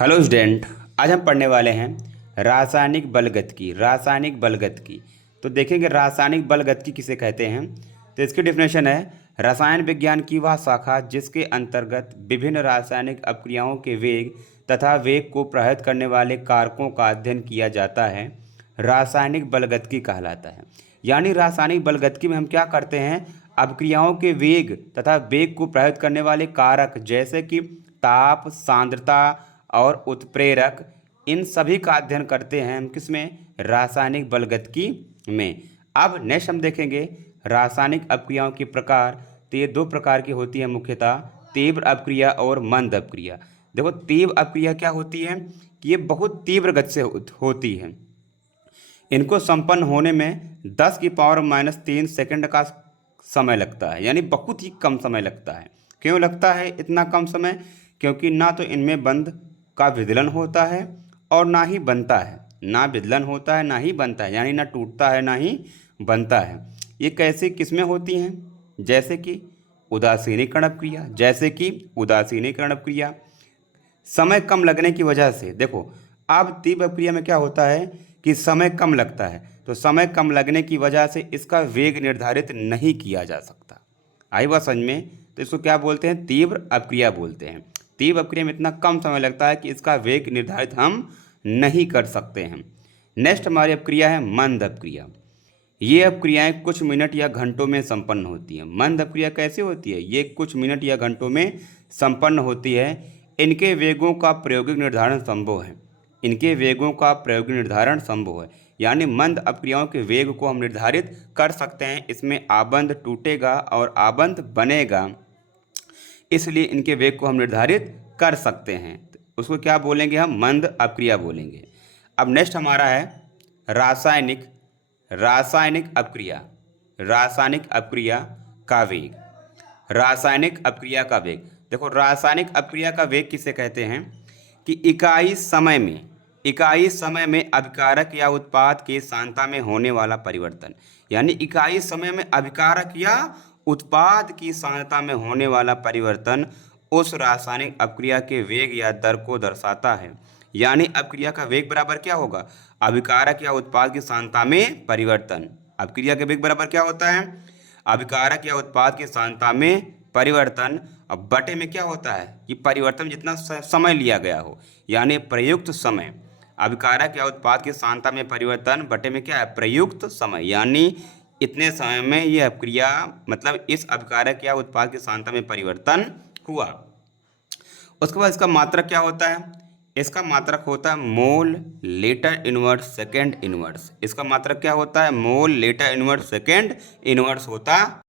Hello student. आज हम पढ़ने वाले हैं रासायनिक बलगतिकी। तो देखेंगे रासायनिक बलगतिकी किसे कहते हैं। तो इसकी डिफिनेशन है रसायन विज्ञान की वह शाखा जिसके अंतर्गत विभिन्न रासायनिक अपक्रियाओं के वेग तथा वेग को प्रभावित करने वाले कारकों का अध्ययन किया जाता है, रासायनिक बलगतिकी कहलाता है। यानी रासायनिक बलगतिकी में हम क्या करते हैं, अपक्रियाओं के वेग तथा वेग को प्रभावित करने वाले कारक जैसे कि ताप, सांद्रता और उत्प्रेरक, इन सभी का अध्ययन करते हैं हम किसमें, रासायनिक बलगतिकी में। अब नेक्स्ट हम देखेंगे रासायनिक अपक्रियाओं के प्रकार। तो ये दो प्रकार की होती है मुख्यतः, तीव्र अपक्रिया और मंद अपक्रिया। देखो तीव्र अपक्रिया क्या होती है कि ये बहुत तीव्र गति से होती है। इनको संपन्न होने में 10⁻³ सेकंड का समय लगता है, यानी बहुत ही कम समय लगता है। क्यों लगता है इतना कम समय? क्योंकि ना तो इनमें बंध का विदलन होता है और ना ही बनता है, ना विदलन होता है ना ही बनता है, यानी ना टूटता है ना ही बनता है। ये कैसे किसमें होती हैं? जैसे कि उदासीनीकरण अपक्रिया, समय कम लगने की वजह से। देखो अब तीव्र अपक्रिया में क्या होता है कि समय कम लगता है, तो समय कम लगने की वजह से इसका वेग निर्धारित नहीं किया जा सकता। आई बात समझ में? तो इसको क्या बोलते हैं, तीव्र अपक्रिया बोलते हैं। तीव्र अपक्रिया में इतना कम समय लगता है कि इसका वेग निर्धारित हम नहीं कर सकते हैं। नेक्स्ट हमारी अपक्रिया है मंद अपक्रिया। ये अपक्रियाएं कुछ मिनट या घंटों में संपन्न होती हैं। मंद अपक्रिया कैसे होती है? ये कुछ मिनट या घंटों में संपन्न होती है। इनके वेगों का प्रायोगिक निर्धारण संभव है। यानी मंद अपक्रियाओं के वेग को हम निर्धारित कर सकते हैं। इसमें आबंध टूटेगा और आबंध बनेगा, इसलिए इनके वेग को हम निर्धारित कर सकते हैं। तो उसको क्या बोलेंगे हम, मंद अपक्रिया बोलेंगे। अब नेक्स्ट हमारा है रासायनिक अपक्रिया का वेग। रासायनिक अपक्रिया का वेग, देखो रासायनिक अपक्रिया का वेग किसे कहते हैं कि इकाई समय में अभिकारक या उत्पाद के सांद्रता में होने वाला परिवर्तन। यानी इकाई समय में अभिकारक या उत्पाद की सांद्रता में होने वाला परिवर्तन उस रासायनिक अपक्रिया के वेग या दर को दर्शाता है। यानी अपक्रिया का वेग बराबर क्या होगा, अभिकारक या उत्पाद की सांद्रता में परिवर्तन। अपक्रिया के वेग बराबर क्या होता है, अभिकारक या उत्पाद की सांद्रता में परिवर्तन। अब बटे में क्या होता है कि परिवर्तन जितना समय लिया गया हो, यानी प्रयुक्त समय। अभिकारक या उत्पाद की सांद्रता में परिवर्तन बटे में क्या है, प्रयुक्त समय। यानी इतने समय में यह अपक्रिया, मतलब इस अभिकारक या उत्पाद की सांद्रता में परिवर्तन हुआ। उसके बाद इसका मात्रक क्या होता है? इसका मात्रक होता है mole litre inverse second inverse. इसका मात्रक क्या होता है, mole litre inverse second inverse होता